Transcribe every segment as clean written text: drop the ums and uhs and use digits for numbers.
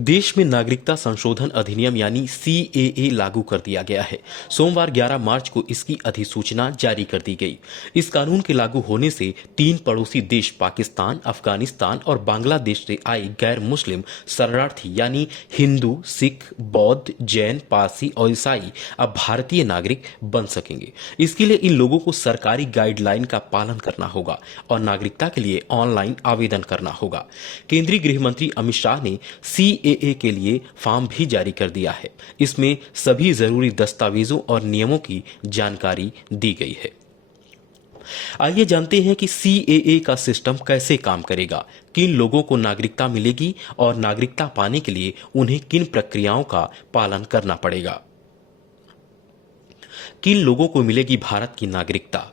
देश में नागरिकता संशोधन अधिनियम यानी सीएए लागू कर दिया गया है। सोमवार 11 मार्च को इसकी अधिसूचना जारी कर दी गई। इस कानून के लागू होने से 3 पड़ोसी देश पाकिस्तान, अफगानिस्तान और बांग्लादेश से आए गैर मुस्लिम शरणार्थी यानी हिंदू, सिख, बौद्ध, जैन, पारसी और ईसाई अब भारतीय नागरिक बन सकेंगे। इसके लिए इन लोगों को सरकारी गाइडलाइन का पालन करना होगा और नागरिकता के लिए ऑनलाइन आवेदन करना होगा। केंद्रीय गृह मंत्री अमित शाह ने सीएए के लिए फॉर्म भी जारी कर दिया है। इसमें सभी जरूरी दस्तावेजों और नियमों की जानकारी दी गई है। आइए जानते हैं कि सीएए का सिस्टम कैसे काम करेगा, किन लोगों को नागरिकता मिलेगी और नागरिकता पाने के लिए उन्हें किन प्रक्रियाओं का पालन करना पड़ेगा। किन लोगों को मिलेगी भारत की नागरिकता।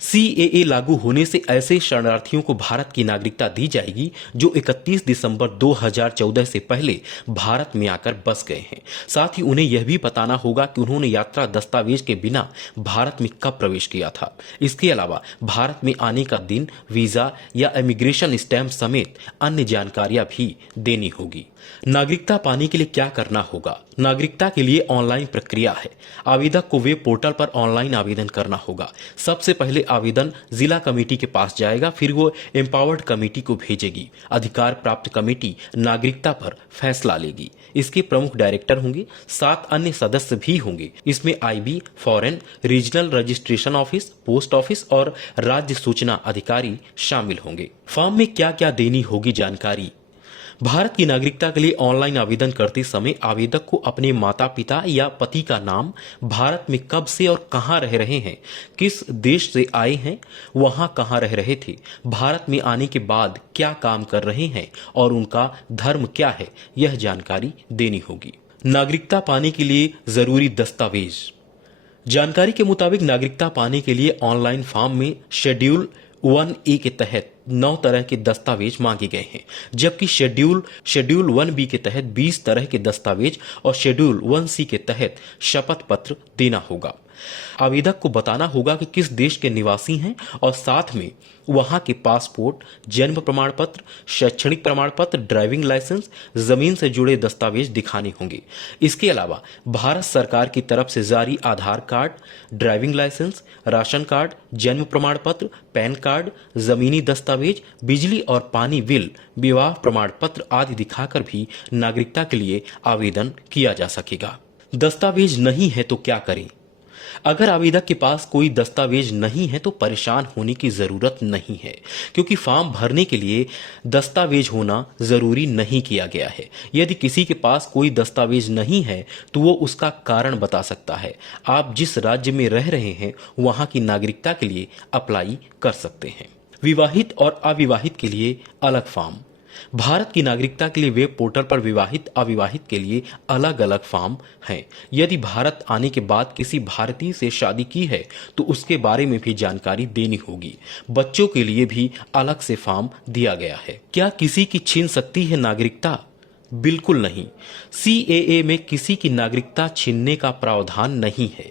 सीएए लागू होने से ऐसे शरणार्थियों को भारत की नागरिकता दी जाएगी जो 31 दिसंबर 2014 से पहले भारत में आकर बस गए हैं। साथ ही उन्हें यह भी बताना होगा कि उन्होंने यात्रा दस्तावेज के बिना भारत में कब प्रवेश किया था। इसके अलावा भारत में आने का दिन, वीजा या इमिग्रेशन स्टैंप समेत अन्य जानकारियां भी देनी होगी। नागरिकता पाने के लिए क्या करना होगा। नागरिकता के लिए ऑनलाइन प्रक्रिया है। आवेदक को वेब पोर्टल पर ऑनलाइन आवेदन करना होगा। सबसे पहले आवेदन जिला कमेटी के पास जाएगा, फिर वो एम्पावर्ड कमेटी को भेजेगी। अधिकार प्राप्त कमेटी नागरिकता पर फैसला लेगी। इसके प्रमुख डायरेक्टर होंगे, 7 अन्य सदस्य भी होंगे। इसमें IB, foreign, regional registration office, post office और राज्य सूचना अधिकारी शामिल होंगे। फॉर्म में क्या क्या देनी होगी जानकारी। भारत की नागरिकता के लिए ऑनलाइन आवेदन करते समय आवेदक को अपने माता पिता या पति का नाम, भारत में कब से और कहां रह रहे हैं, किस देश से आए हैं, वहां कहां रह रहे थे, भारत में आने के बाद क्या काम कर रहे हैं और उनका धर्म क्या है, यह जानकारी देनी होगी। नागरिकता पाने के लिए जरूरी दस्तावेज। जानकारी के मुताबिक नागरिकता पाने के लिए ऑनलाइन फॉर्म में शेड्यूल 1A के तहत 9 तरह के दस्तावेज मांगे गए हैं, जबकि शेड्यूल 1B के तहत 20 तरह के दस्तावेज और शेड्यूल 1C के तहत शपथ पत्र देना होगा। आवेदक को बताना होगा कि किस देश के निवासी हैं और साथ में वहां के पासपोर्ट, जन्म प्रमाण पत्र, शैक्षणिक प्रमाण पत्र, ड्राइविंग लाइसेंस, जमीन से जुड़े दस्तावेज दिखाने होंगे। इसके अलावा भारत सरकार की तरफ से जारी Aadhaar card, driving licence, ration card, जन्म प्रमाण पत्र, पैन कार्ड, जमीनी दस्तावेज, बिजली और पानी बिल, विवाह प्रमाण पत्र आदि दिखाकर भी नागरिकता के लिए आवेदन किया जा सकेगा। दस्तावेज नहीं है तो क्या करें। अगर आवेदक के पास कोई दस्तावेज नहीं है तो परेशान होने की जरूरत नहीं है, क्योंकि फॉर्म भरने के लिए दस्तावेज होना जरूरी नहीं किया गया है। यदि किसी के पास कोई दस्तावेज नहीं है तो वो उसका कारण बता सकता है। आप जिस राज्य में रह रहे हैं वहां की नागरिकता के लिए अप्लाई कर सकते हैं। विवाहित और अविवाहित के लिए अलग फॉर्म। भारत की नागरिकता के लिए वेब पोर्टल पर विवाहित अविवाहित के लिए अलग अलग फॉर्म हैं। यदि भारत आने के बाद किसी भारतीय से शादी की है तो उसके बारे में भी जानकारी देनी होगी। बच्चों के लिए भी अलग से फॉर्म दिया गया है। क्या किसी की छीन सकती है नागरिकता? बिल्कुल नहीं। सीएए में किसी की नागरिकता छीनने का प्रावधान नहीं है।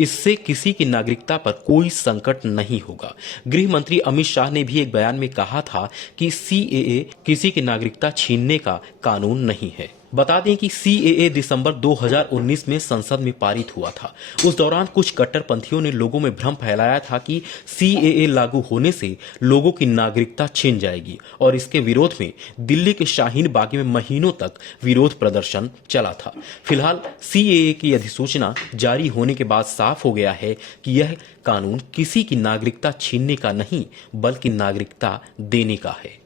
इससे किसी की नागरिकता पर कोई संकट नहीं होगा। गृह मंत्री अमित शाह ने भी एक बयान में कहा था कि सीएए किसी की नागरिकता छीनने का कानून नहीं है। बता दें कि सीएए दिसंबर 2019 में संसद में पारित हुआ था। उस दौरान कुछ कट्टरपंथियों ने लोगों में भ्रम फैलाया था कि सीएए लागू होने से लोगों की नागरिकता छीन जाएगी और इसके विरोध में दिल्ली के शाहीन बाग में महीनों तक विरोध प्रदर्शन चला था। फिलहाल सीएए की अधिसूचना जारी होने के बाद साफ हो गया है कि यह कानून किसी की नागरिकता छीनने का नहीं बल्कि नागरिकता देने का है।